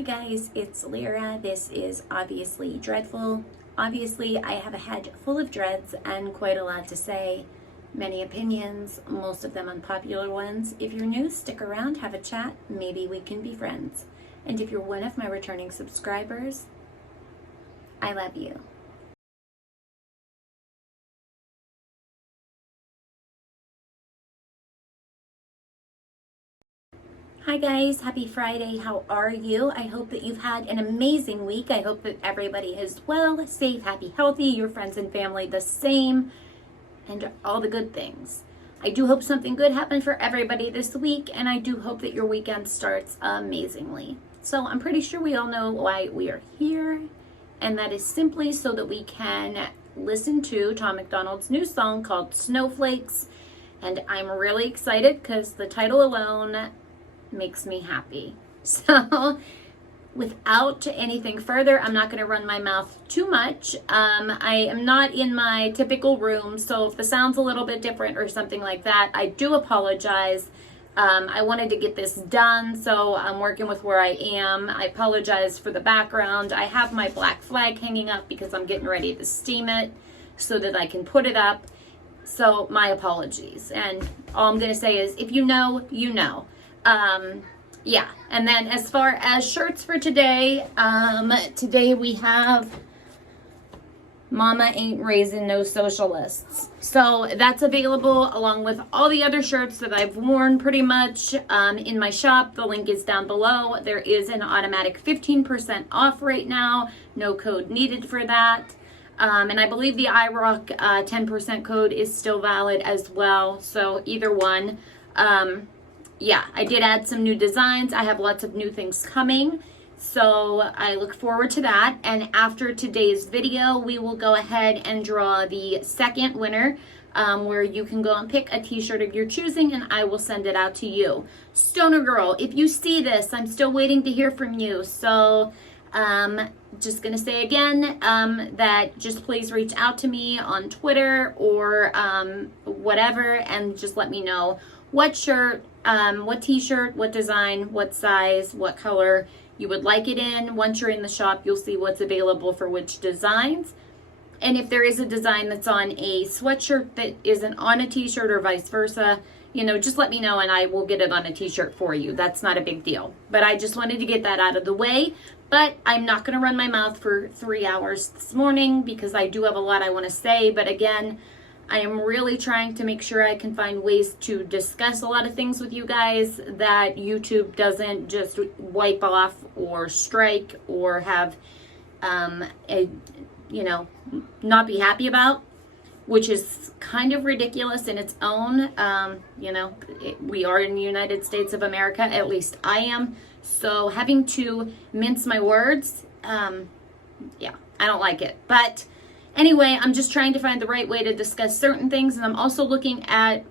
Hi guys, it's Lyra. This is Obviously Dreadful. Obviously, I have a head full of dreads and quite a lot to say. Many opinions, most of them unpopular ones. If you're new, stick around, have a chat, maybe we can be friends. And if you're one of my returning subscribers, I love you. Hi guys, happy Friday. How are you? I hope that you've had an amazing week. I hope that everybody is well, safe, happy, healthy, your friends and family the same, and all the good things. I do hope something good happened for everybody this week, and I do hope that your weekend starts amazingly. So I'm pretty sure we all know why we are here, and that is simply so that we can listen to Tom MacDonald's new song called Snowflakes. And I'm really excited because the title alone makes me happy. So without anything further, I'm not going to run my mouth too much. I am not in my typical room, so if the sound's a little bit different or something like that, I do apologize. I wanted to get this done, so I'm working with where I am. I apologize for the background. I have my black flag hanging up because I'm getting ready to steam it so that I can put it up. So my apologies. And all I'm going to say is, if you know, you know. Yeah, and then as far as shirts for today, today we have Mama Ain't Raising No Socialists. So that's available along with all the other shirts that I've worn pretty much in my shop. The link is down below. There is an automatic 15% off right now. No code needed for that. And I believe the iRock 10% code is still valid as well. So either one. Yeah, I did add some new designs. I have lots of new things coming, so I look forward to that. And after today's video, we will go ahead and draw the second winner, where you can go and pick a t-shirt of your choosing, and I will send it out to you. Stoner Girl, if you see this, I'm still waiting to hear from you. So just going to say again that just please reach out to me on Twitter or whatever, and just let me know what shirt, what t-shirt, what design, what size, what color you would like it in. Once you're in the shop, you'll see what's available for which designs. And if there is a design that's on a sweatshirt that isn't on a t-shirt or vice versa, you know, just let me know and I will get it on a t-shirt for you. That's not a big deal. But I just wanted to get that out of the way. But I'm not going to run my mouth for 3 hours this morning because I do have a lot I want to say. But again, I am really trying to make sure I can find ways to discuss a lot of things with you guys that YouTube doesn't just wipe off or strike or have, not be happy about, which is kind of ridiculous in its own. We are in the United States of America, at least I am. So having to mince my words, I don't like it. But anyway, I'm just trying to find the right way to discuss certain things, and I'm also looking at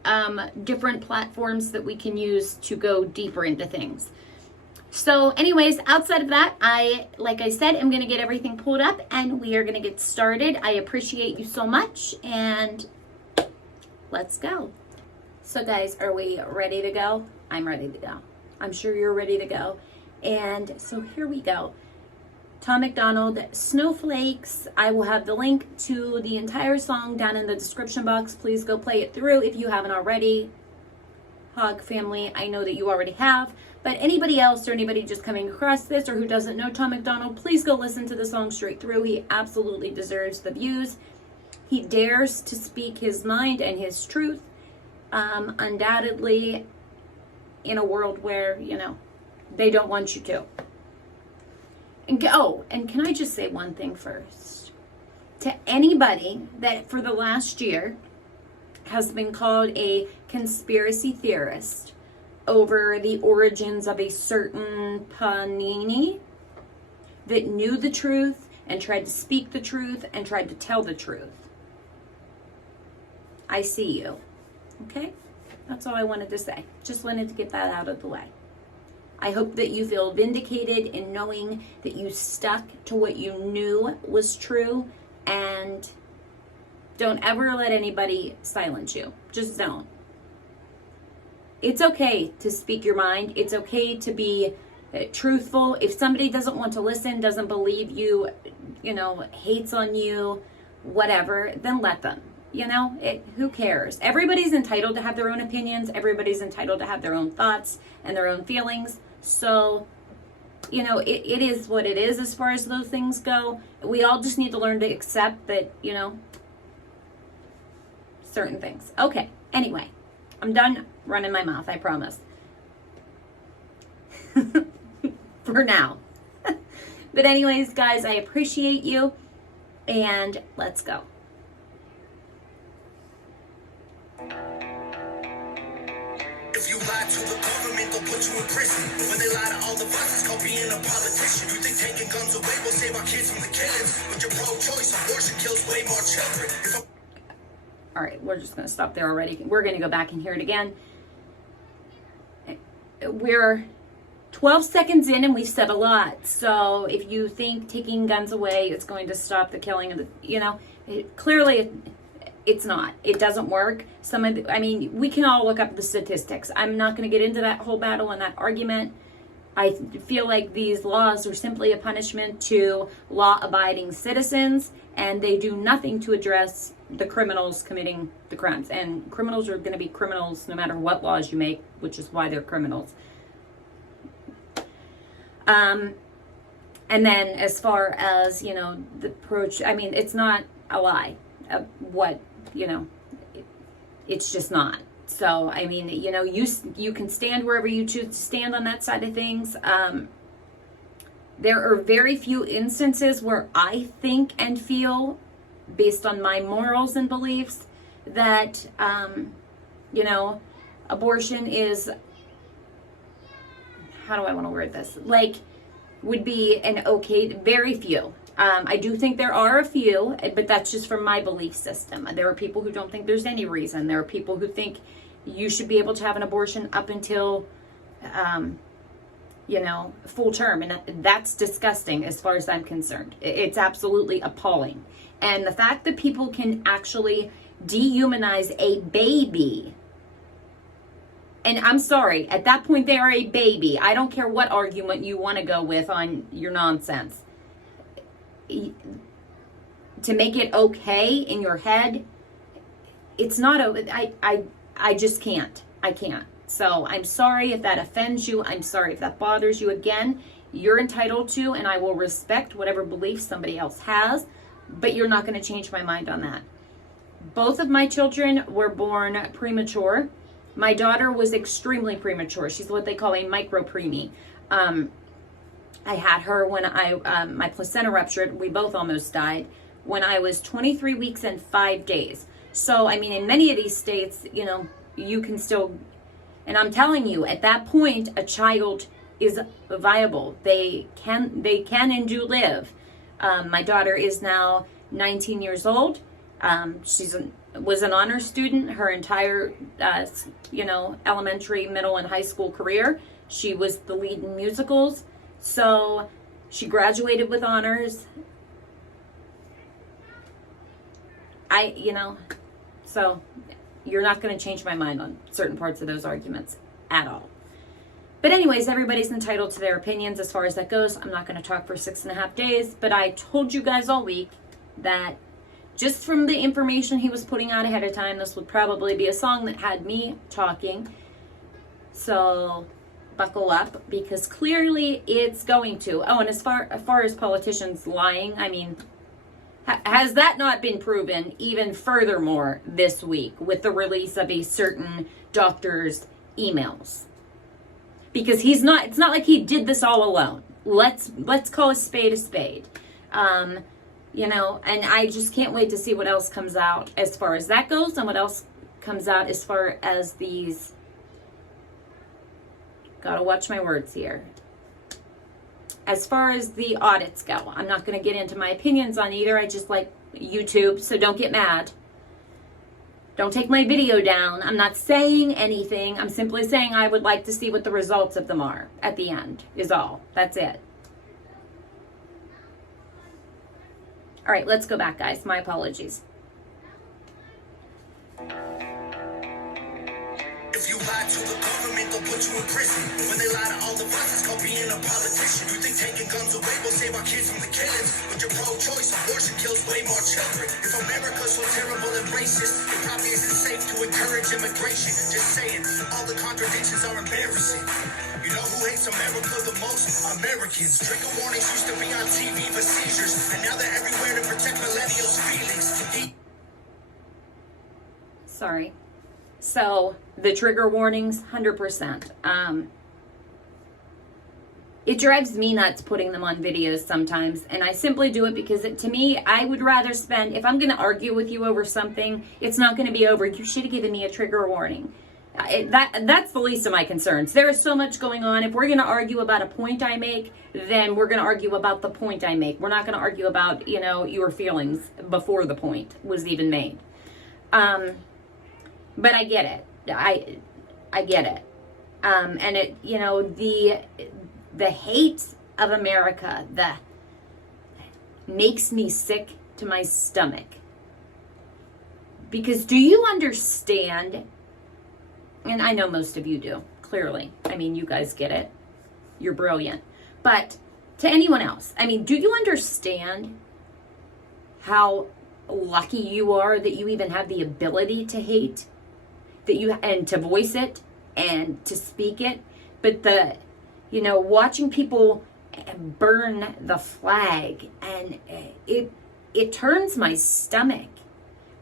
different platforms that we can use to go deeper into things. So anyways, outside of that, like I said, I'm going to get everything pulled up, and we are going to get started. I appreciate you so much, and let's go. So guys, are we ready to go? I'm ready to go. I'm sure you're ready to go. And so here we go. Tom MacDonald, Snowflakes. I will have the link to the entire song down in the description box. Please go play it through if you haven't already. Hog family, I know that you already have. But anybody else or anybody just coming across this or who doesn't know Tom MacDonald, please go listen to the song straight through. He absolutely deserves the views. He dares to speak his mind and his truth. Undoubtedly in a world where, they don't want you to. And can I just say one thing first? To anybody that for the last year has been called a conspiracy theorist over the origins of a certain panini that knew the truth and tried to speak the truth and tried to tell the truth, I see you. Okay? That's all I wanted to say. Just wanted to get that out of the way. I hope that you feel vindicated in knowing that you stuck to what you knew was true, and don't ever let anybody silence you. Just don't. It's okay to speak your mind. It's okay to be truthful. If somebody doesn't want to listen, doesn't believe you, hates on you, whatever, then let them. Who cares? Everybody's entitled to have their own opinions. Everybody's entitled to have their own thoughts and their own feelings. So, it is what it is as far as those things go. We all just need to learn to accept that, certain things. Okay, anyway, I'm done running my mouth, I promise. For now. But anyways, guys, I appreciate you, and let's go. If you lie to the government, they'll put you in prison. When they lie to all the us, it's called being a politician. You think taking guns away will save our kids from the killings? But you're pro-choice, abortion kills way more children. All right, we're just going to stop there already. We're going to go back and hear it again. We're 12 seconds in and we've said a lot. So if you think taking guns away is going to stop the killing of the, clearly it's not. It doesn't work. We can all look up the statistics. I'm not going to get into that whole battle and that argument. I feel like these laws are simply a punishment to law-abiding citizens, and they do nothing to address the criminals committing the crimes. And criminals are going to be criminals no matter what laws you make, which is why they're criminals. And then as far as, the approach, it's not a lie. It's just not. So, you can stand wherever you choose to stand on that side of things. There are very few instances where I think and feel, based on my morals and beliefs, that, abortion is, how do I want to word this? Would be an okay, very few. I do think there are a few, but that's just from my belief system. There are people who don't think there's any reason. There are people who think you should be able to have an abortion up until, full term. And that's disgusting as far as I'm concerned. It's absolutely appalling. And the fact that people can actually dehumanize a baby, and I'm sorry, at that point they are a baby. I don't care what argument you want to go with on your nonsense. To make it okay in your head, it's not, I just can't. I can't. So I'm sorry if that offends you. I'm sorry if that bothers you. Again, you're entitled to, and I will respect whatever beliefs somebody else has, but you're not going to change my mind on that. Both of my children were born premature. My daughter was extremely premature. She's what they call a micro-preemie. I had her when my placenta ruptured. We both almost died when I was 23 weeks and 5 days. So, in many of these states, you can still, and I'm telling you, at that point, a child is viable. They can and do live. My daughter is now 19 years old. Was an honor student her entire, elementary, middle, and high school career. She was the lead in musicals. So she graduated with honors. So you're not going to change my mind on certain parts of those arguments at all. But anyways, everybody's entitled to their opinions as far as that goes. I'm not going to talk for 6.5 days, but I told you guys all week that just from the information he was putting out ahead of time, this would probably be a song that had me talking. So buckle up, because clearly it's going to. Oh, and as far as politicians lying, has that not been proven even furthermore this week with the release of a certain doctor's emails? Because it's not like he did this all alone. Let's call a spade a spade. And I just can't wait to see what else comes out as far as that goes, and what else comes out as far as these, gotta watch my words here, as far as the audits go. I'm not going to get into my opinions on either. I just like YouTube, so don't get mad. Don't take my video down. I'm not saying anything. I'm simply saying I would like to see what the results of them are at the end, is all. That's it. All right, let's go back, guys. My apologies. If you lie to the government, they'll put you in prison. When they lie to all of us, it's called being a politician. You think taking guns away will save our kids from the killings? But you're pro-choice, abortion kills way more children. If America's so terrible and racist, it probably isn't safe to encourage immigration. Just saying, all the contradictions are embarrassing. You know who hates America the most? Americans. Trigger warnings used to be on TV for seizures, and now they're everywhere to protect millennials' feelings. Sorry. So, the trigger warnings, 100%. It drives me nuts putting them on videos sometimes, and I simply do it because to me, I would rather spend, if I'm going to argue with you over something, it's not going to be over, you should have given me a trigger warning. That's the least of my concerns. There is so much going on. If we're going to argue about a point I make, then we're going to argue about the point I make. We're not going to argue about, your feelings before the point was even made. But I get it. I get it. And it, the hate of America that makes me sick to my stomach. Because do you understand? And I know most of you do, clearly. I mean, you guys get it. You're brilliant. But to anyone else, do you understand how lucky you are that you even have the ability to hate? And to voice it and to speak it? But watching people burn the flag, and it turns my stomach.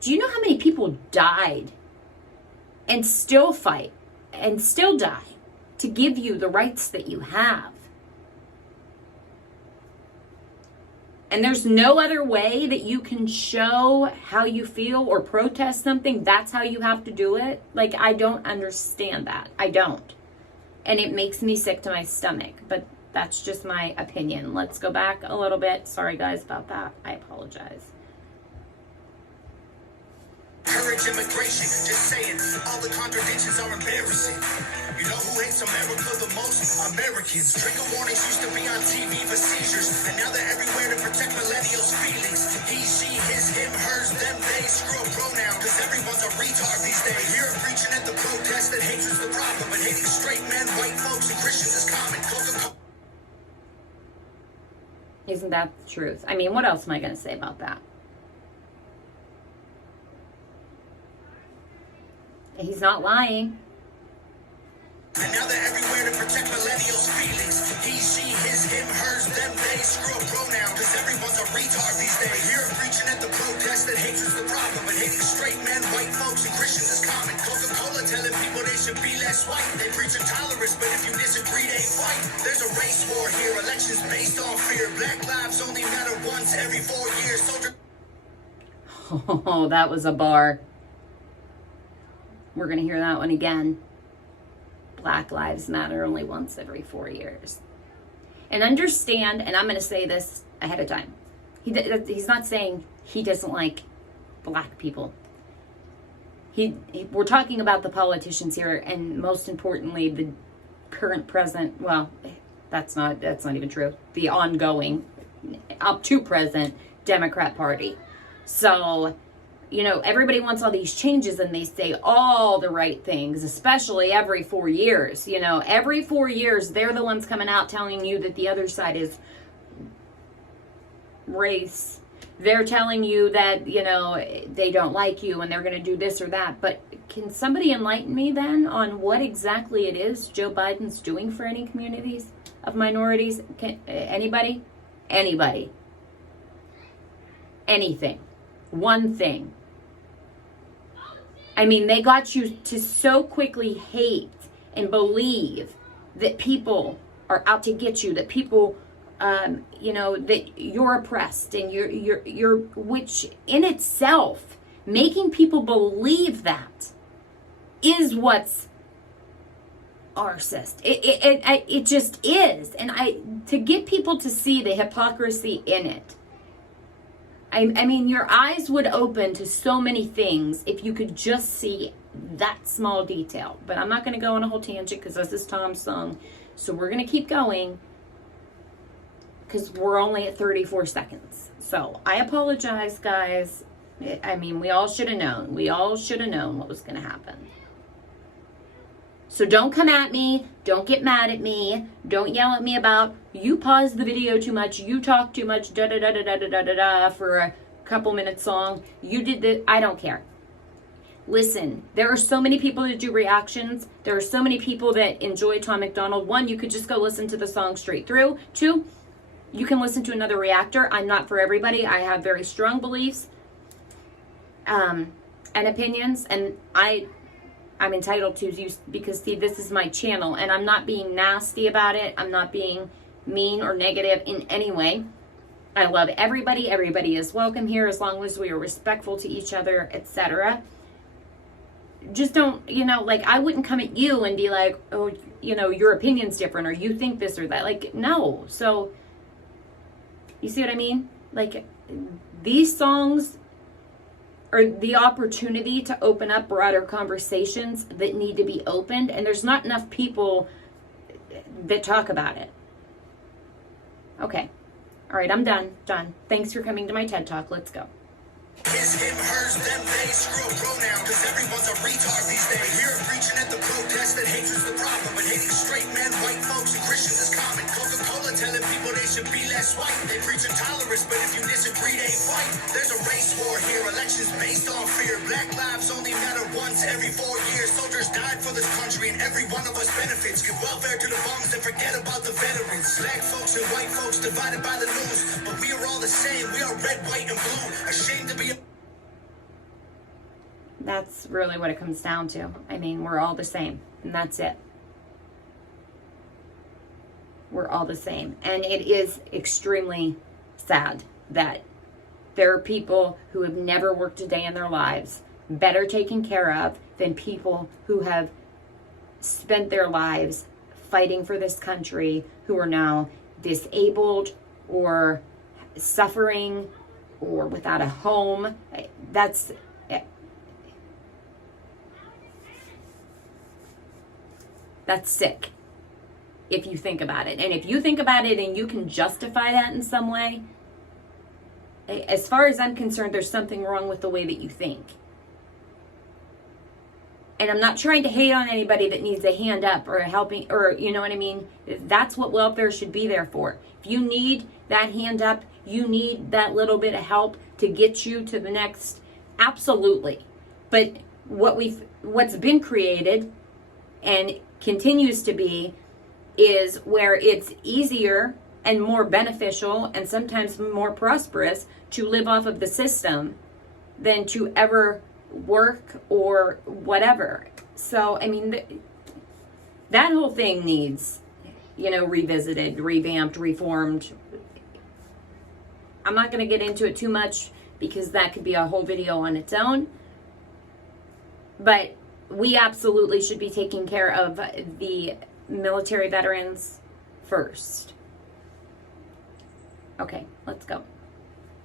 Do you know how many people died and still fight and still die to give you the rights that you have? And there's no other way that you can show how you feel or protest something. That's how you have to do it. I don't understand that. I don't. And it makes me sick to my stomach. But that's just my opinion. Let's go back a little bit. Sorry, guys, about that. I apologize. Encourage immigration, just saying, all the contradictions are embarrassing. You know who hates America the most? Americans. Trigger warnings used to be on TV for seizures, and now they're everywhere to protect millennials' feelings. He, she, his, him, hers, them, they, screw a pronoun, cause everyone's a retard these days. Here preaching at the protest that hatred's the problem, but hating straight men, white folks, and Christians is common. Isn't that the truth? What else am I going to say about that? He's not lying. And now they're everywhere to protect millennials' feelings. He, she, his, him, hers, them, they, screw a pronoun, cause everyone's a retard these days. Here preaching at the protest that hatred's the problem, but hating straight men, white folks, and Christians is common. Coca-Cola telling people they should be less white. They preach intolerance, but if you disagree, they fight. There's a race war here, elections based on fear. Black lives only matter once every 4 years. Oh, that was a bar. We're going to hear that one again. Black lives matter only once every 4 years. And understand, and I'm going to say this ahead of time. He's not saying he doesn't like black people. We're talking about the politicians here, and most importantly, the current present, well, that's not even true. The ongoing, up to present Democrat Party. So, everybody wants all these changes, and they say all the right things, especially every 4 years. Every 4 years, they're the ones coming out telling you that the other side is race. They're telling you that, they don't like you and they're going to do this or that. But can somebody enlighten me then on what exactly it is Joe Biden's doing for any communities of minorities? Anybody? Anybody? Anything. One thing. They got you to so quickly hate and believe that people are out to get you, that people, that you're oppressed, and you're, which in itself, making people believe that is what's narcissist. It just is. And to get people to see the hypocrisy in it, your eyes would open to so many things if you could just see that small detail. But I'm not going to go on a whole tangent because this is Tom's song. So we're going to keep going because we're only at 34 seconds. So I apologize, guys. We all should have known. We all should have known what was going to happen. So don't come at me, don't get mad at me, don't yell at me about, you paused the video too much, you talk too much, da-da-da-da-da-da-da-da, for a couple minutes long, you did the, I don't care. Listen, there are so many people that do reactions. There are so many people that enjoy Tom MacDonald. One, you could just go listen to the song straight through. Two, you can listen to another reactor. I'm not for everybody. I have very strong beliefs and opinions, and I'm entitled to use, because see, this is my channel, and I'm not being nasty about it. I'm not being mean or negative in any way. I love everybody. Everybody is welcome here as long as we are respectful to each other, etc. Just don't, you know, like, I wouldn't come at you and be like, oh, you know, your opinion's different, or you think this or that. Like, no. So, you see what I mean? Like, these songs are the opportunity to open up broader conversations that need to be opened, and there's not enough people that talk about it. Okay. All right, I'm done. Done. Thanks for coming to my TED Talk. Let's go. His, him, hers, them, they, screw a pronoun, cause everyone's a retard these days. Hear him preaching at the protest that hatred's the problem, but hating straight men, white folks, and Christians is common. Coca-Cola telling people they should be less white. They preach intolerance, but if you disagree, they fight. There's a race war here, elections based on fear. Black lives only matter once every 4 years. Soldiers died for this country, and every one of us benefits. Give welfare to the bums and forget about the veterans. Black folks and white folks divided by the news, but we are all the same. We are red, white, and blue. Ashamed to be That's really what it comes down to. I mean, we're all the same, and that's it. We're all the same. And it is extremely sad that there are people who have never worked a day in their lives better taken care of than people who have spent their lives fighting for this country, who are now disabled or suffering or without a home. That's sick, if you think about it. And if you think about it and you can justify that in some way, as far as I'm concerned, there's something wrong with the way that you think. And I'm not trying to hate on anybody that needs a hand up or a helping, or, you know what I mean? That's what welfare should be there for. If you need that hand up, you need that little bit of help to get you to the next, absolutely. But what's been created and continues to be is where it's easier and more beneficial and sometimes more prosperous to live off of the system than to ever work or whatever. So, I mean, that whole thing needs, you know, revisited, revamped, reformed. I'm not going to get into it too much because that could be a whole video on its own. But we absolutely should be taking care of the military veterans first. Okay, let's go.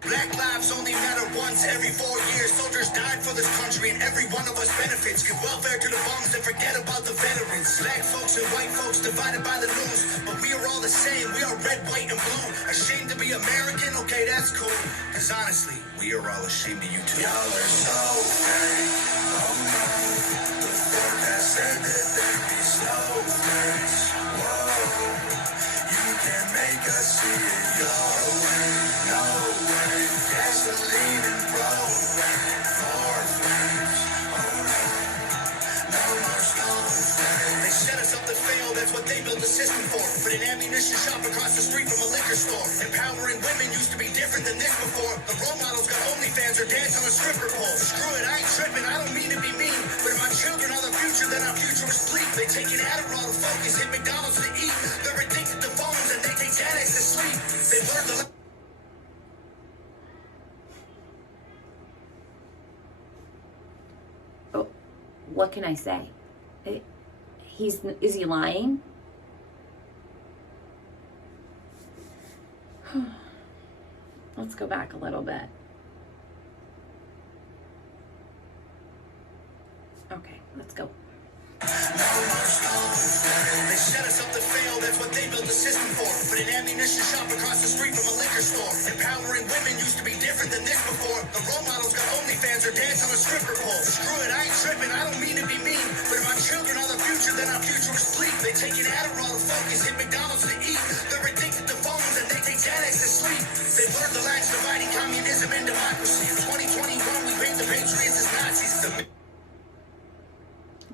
Black lives only matter once every 4 years. Soldiers died for this country, and every one of us benefits. Give welfare to the bums and forget about the veterans. Black folks and white folks divided by the news, but we are all the same. We are red, white, and blue. Ashamed to be American? Okay, that's cool. Cause honestly, we are all ashamed of you too. Y'all are so fake. Oh no. The forecast said that there'd be snowflakes. Whoa. You can make us see it your way. No way. Gasoline and propane. For flames. Oh no. No more snowflakes. They set us up to fail. That's what they built the system for. Put an ammunition shop across the street from a liquor store. Empowering women used to be different than this before. The role models got OnlyFans or dance on a stripper pole. Screw it, I ain't tripping. I don't mean to be mean, but if my children are the future, then our future is bleak. They take an Adderall to focus, hit McDonald's to eat. They're addicted to phones and they take Xanax to sleep. They learned the What can I say? Is he lying? Let's go back a little bit. Okay, let's go. They set us up to fail, that's what they built the the system for. But an ammunition shop across the street from a liquor store. Empowering women used to be different than this before. The role models got OnlyFans or dance on a stripper pole. Screw it, I ain't tripping, I don't mean to be mean. But if our children are the future, then our future is bleak. They take an Adderall to focus, hit McDonald's to eat. They're addicted to phones and they take Xanax to sleep. They blurred the lines dividing communism and democracy. In 2021, we paint the Patriots as Nazis.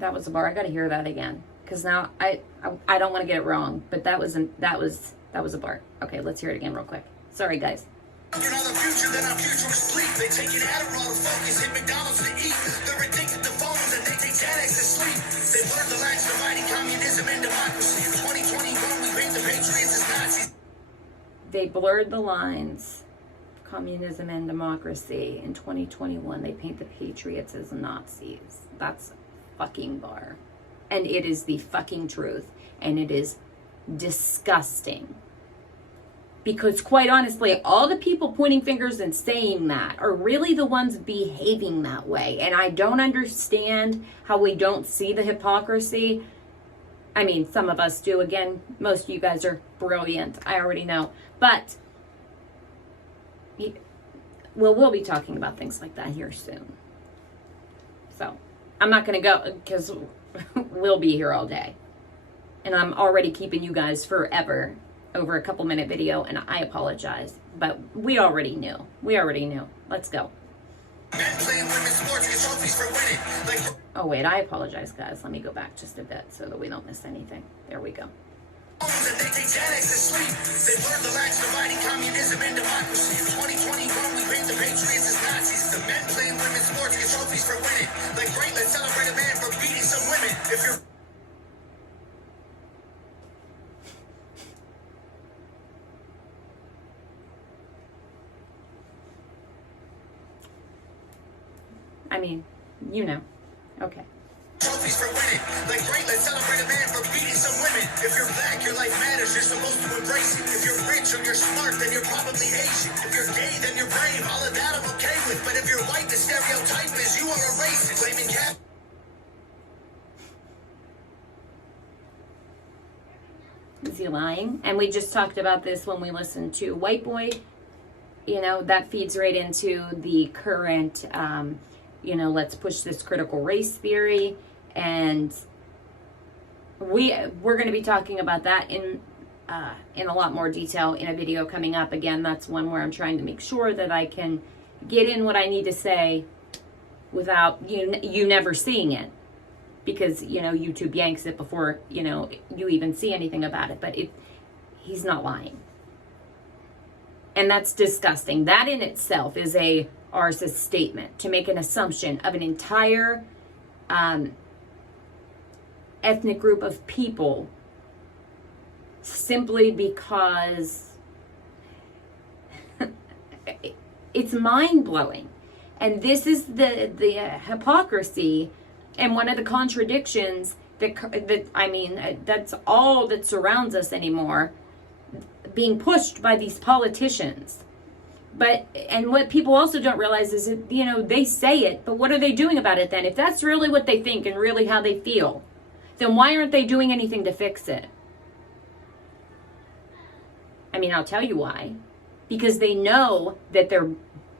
That was a bar. I gotta hear that again. Because now I don't want to get it wrong, but that was a bar. Okay, let's hear it again real quick. Sorry, guys. Another future, then our future is bleak. They take an Adderall to focus, hit McDonald's to eat. They're addicted to phones and they take Xanax to sleep. They blurred the lines dividing communism and democracy. In 2021, we paint the Patriots as Nazis. They blurred the lines. Communism and democracy. In 2021, they paint the Patriots as Nazis. That's a fucking bar. And it is the fucking truth. And it is disgusting. Because quite honestly, all the people pointing fingers and saying that are really the ones behaving that way. And I don't understand how we don't see the hypocrisy. I mean, some of us do. Again, most of you guys are brilliant. I already know. But, well, we'll be talking about things like that here soon. So, I'm not going to go because we'll be here all day. And I'm already keeping you guys forever over a couple minute video, and I apologize. But we already knew. Let's go. Oh, wait, I apologize, guys. Let me go back just a bit so that we don't miss anything. There we go. And they take Xanax to sleep. They blurred the lines dividing communism and democracy. In 2021, we paint the Patriots as Nazis. The men playing women's sports get trophies for winning. Like, great, let's celebrate a man for beating some women. If you're... I mean, you know. Okay. Trophies for winning. Like, great, let's celebrate a man for beating some women. If you're black, your life matters, you're supposed to embrace it. If you're rich or you're smart, then you're probably Asian. If you're gay, then you're brave. All of that I'm okay with. But if you're white, the stereotype is you are a racist. Blaming cap. Is he lying? And we just talked about this when we listened to White Boy. You know, that feeds right into the current, let's push this critical race theory. And we're going to be talking about that in a lot more detail in a video coming up. Again, that's one where I'm trying to make sure that I can get in what I need to say without you never seeing it. Because, YouTube yanks it before, you even see anything about it. But he's not lying. And that's disgusting. That in itself is a racist statement. To make an assumption of an entire ethnic group of people simply because it's mind-blowing. And this is the hypocrisy and one of the contradictions that's all that surrounds us anymore, being pushed by these politicians. And what people also don't realize is that, they say it, but what are they doing about it then? If that's really what they think and really how they feel, then why aren't they doing anything to fix it? I mean, I'll tell you why. Because they know that they're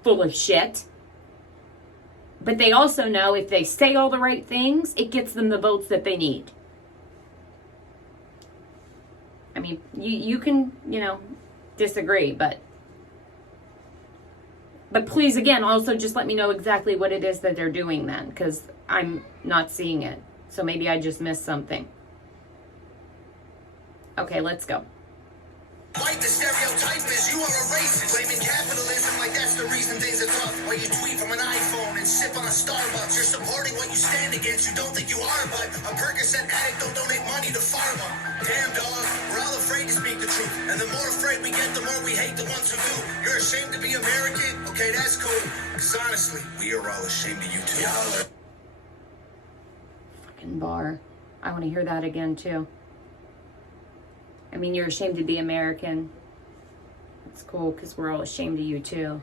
full of shit. But they also know if they say all the right things, it gets them the votes that they need. I mean, you can, disagree, but please, again, also just let me know exactly what it is that they're doing then, because I'm not seeing it. So maybe I just missed something. Okay, let's go. White, the stereotype is you are a racist. Blaming capitalism like that's the reason things are tough. While you tweet from an iPhone and sip on a Starbucks, you're supporting what you stand against. You don't think you are, but a Percocet addict don't donate money to pharma. Damn, dog, we're all afraid to speak the truth. And the more afraid we get, the more we hate the ones who do. You're ashamed to be American? Okay, that's cool. Because honestly, we are all ashamed of you too. Fucking bar. I want to hear that again too. I mean, you're ashamed to be American. It's cool because we're all ashamed of you too.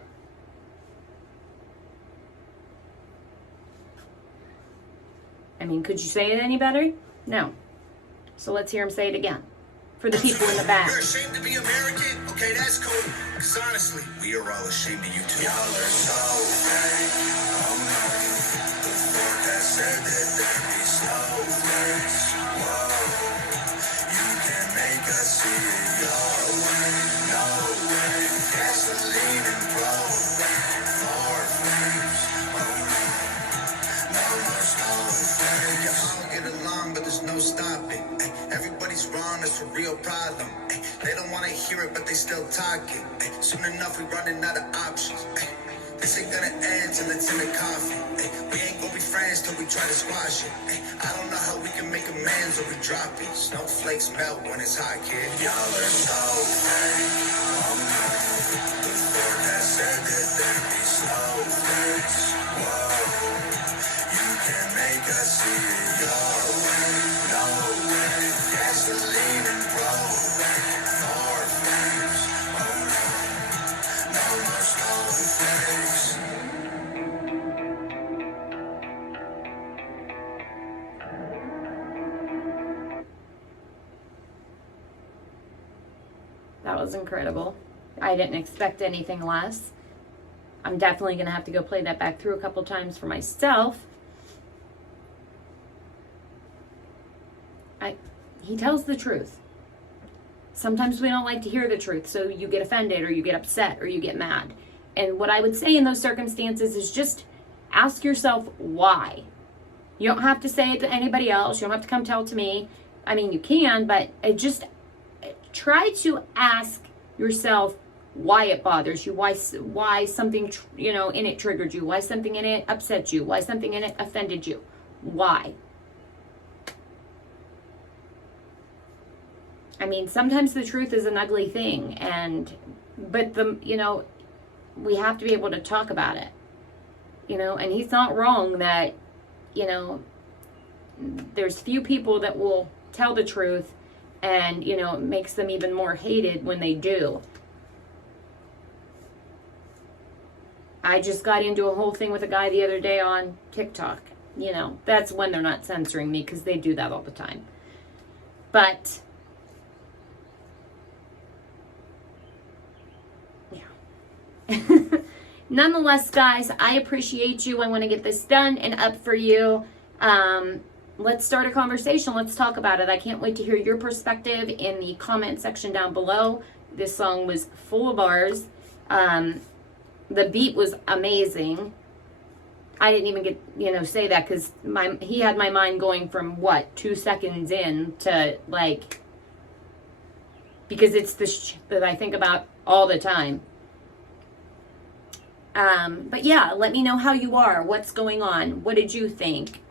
I mean, could you say it any better? No. So let's hear him say it again. for the people in the back. You're ashamed to be American? Okay, that's cool. Because honestly, we are all ashamed of you too. Y'all are so fake. Oh no. The Lord has said that there be snowflakes. Whoa. You can make us see it your way. No way. Gasoline and blow. More flames. Oh no. No more snowflakes. You all get along, but there's no stopping. Everybody's wrong, it's a real problem. They don't want to hear it, but they still talking. Soon enough, we running out of options. This ain't gonna end till it's in the coffin. We ain't gonna be friends till we try to squash it. I don't know how we can make amends or we drop it. Snowflakes melt when it's hot, kid. Y'all are so fake. Oh no. The Lord has said that there be snowflakes. Whoa. You can make us see it your way. No way. Gasoline and blow. More flames. Oh no. No more snowflakes. That was incredible. I didn't expect anything less. I'm definitely going to have to go play that back through a couple times for myself. He tells the truth. Sometimes we don't like to hear the truth, so you get offended or you get upset or you get mad. And what I would say in those circumstances is just ask yourself why. You don't have to say it to anybody else. You don't have to come tell it to me. I mean, you can, but just try to ask yourself why it bothers you, why something, in it triggered you, why something in it upset you, why something in it offended you. Why? I mean, sometimes the truth is an ugly thing, but we have to be able to talk about it, and he's not wrong that, there's few people that will tell the truth, and, it makes them even more hated when they do. I just got into a whole thing with a guy the other day on TikTok. That's when they're not censoring me, because they do that all the time. But nonetheless, guys, I appreciate you. I want to get this done and up for you. Let's start a conversation. Let's talk about it. I can't wait to hear your perspective in the comment section down below. This song was full of bars. The beat was amazing. I didn't even get, say that because he had my mind going from 2 seconds in to because it's the that I think about all the time. But yeah, let me know how you are. What's going on? What did you think?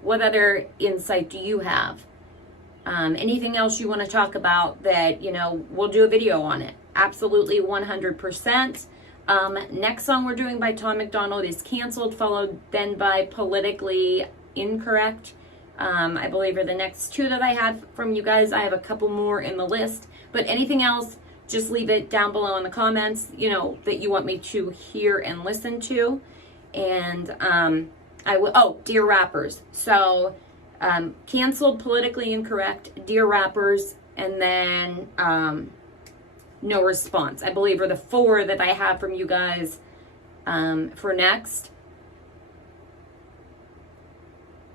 What other insight do you have? Anything else you want to talk about that, we'll do a video on it. Absolutely 100%. Next song we're doing by Tom MacDonald is Canceled, followed then by Politically Incorrect. I believe are the next two that I have from you guys. I have a couple more in the list, but anything else, just leave it down below in the comments, that you want me to hear and listen to. And I will, Dear Rappers. So, Canceled, Politically Incorrect, Dear Rappers, and then No Response. I believe are the four that I have from you guys for next.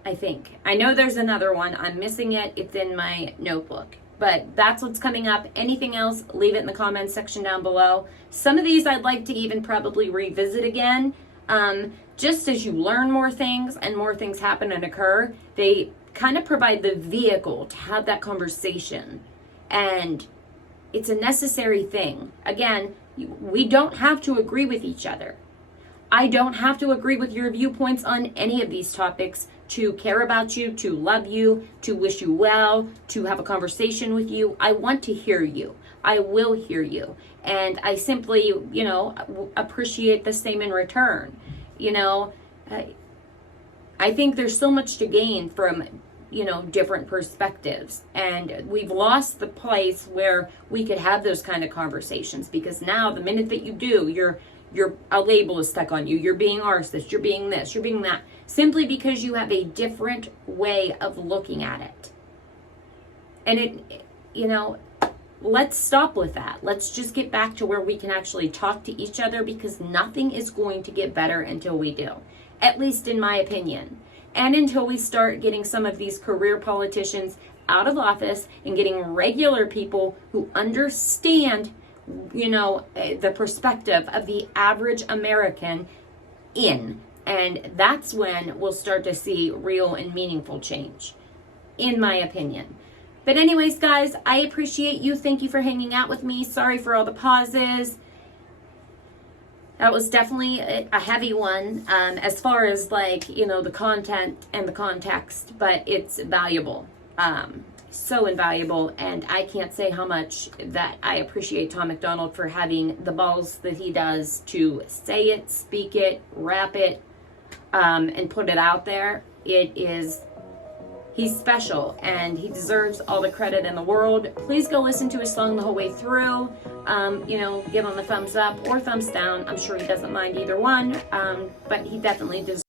I think. I know there's another one. I'm missing it. It's in my notebook. But that's what's coming up. Anything else, leave it in the comments section down below. Some of these I'd like to even probably revisit again. Just as you learn more things and more things happen and occur, they kind of provide the vehicle to have that conversation. And it's a necessary thing. Again, we don't have to agree with each other. I don't have to agree with your viewpoints on any of these topics to care about you, to love you, to wish you well, to have a conversation with you. I want to hear you. I will hear you. And I simply, appreciate the same in return. I think there's so much to gain from, different perspectives. And we've lost the place where we could have those kind of conversations, because now the minute that you do, a label is stuck on you. You're being arsonist, you're being this, you're being that, simply because you have a different way of looking at it. And it, you know, let's stop with that. Let's just get back to where we can actually talk to each other, because nothing is going to get better until we do, at least in my opinion. And until we start getting some of these career politicians out of office and getting regular people who understand, you know, the perspective of the average American in. And that's when we'll start to see real and meaningful change, in my opinion. But anyways, guys, I appreciate you. Thank you for hanging out with me. Sorry for all the pauses. That was definitely a heavy one, as far as, like, you know, the content and the context, but it's valuable. So invaluable, and I can't say how much that I appreciate Tom MacDonald for having the balls that he does to say it, speak it, rap it, and put it out there. He's special, and he deserves all the credit in the world. Please go listen to his song the whole way through. You know, give him a thumbs up or thumbs down. I'm sure he doesn't mind either one, but he definitely deserves